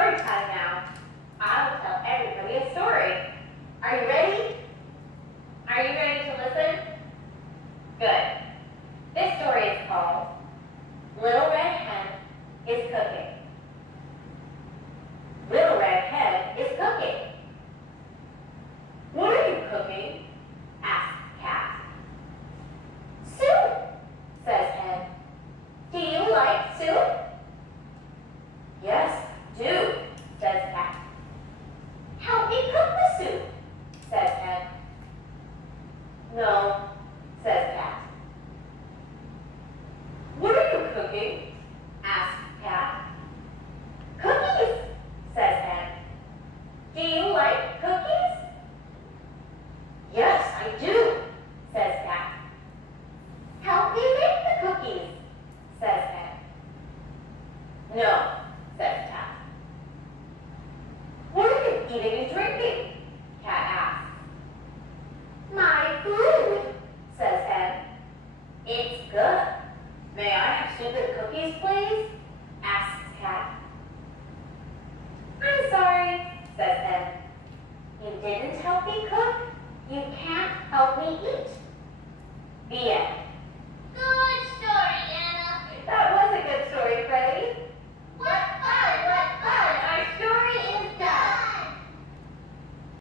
story time now. I'll tell everybody a story. Are you ready? Are you ready to listen? Good. This story is called Little Red Hen is Cooking. Little Red Hen is cooking. What are you cooking? Asked Cat. Soup, says Hen. Do you like soup? Yes, do, says Cat. Help me cook the soup, says Hen. No, says Cat. What are you cooking? Asks Cat. Cookies, says Hen. Do you like cookies? Yes, I do, says Cat. Help me make the cookies, says Hen. No, says Cat. What are you eating and drinking? Cat asks. My food, says Hen. It's good. May I have soup and cookies, please? Asks Cat. I'm sorry, says Hen. You didn't help me cook. You can't help me eat. The end.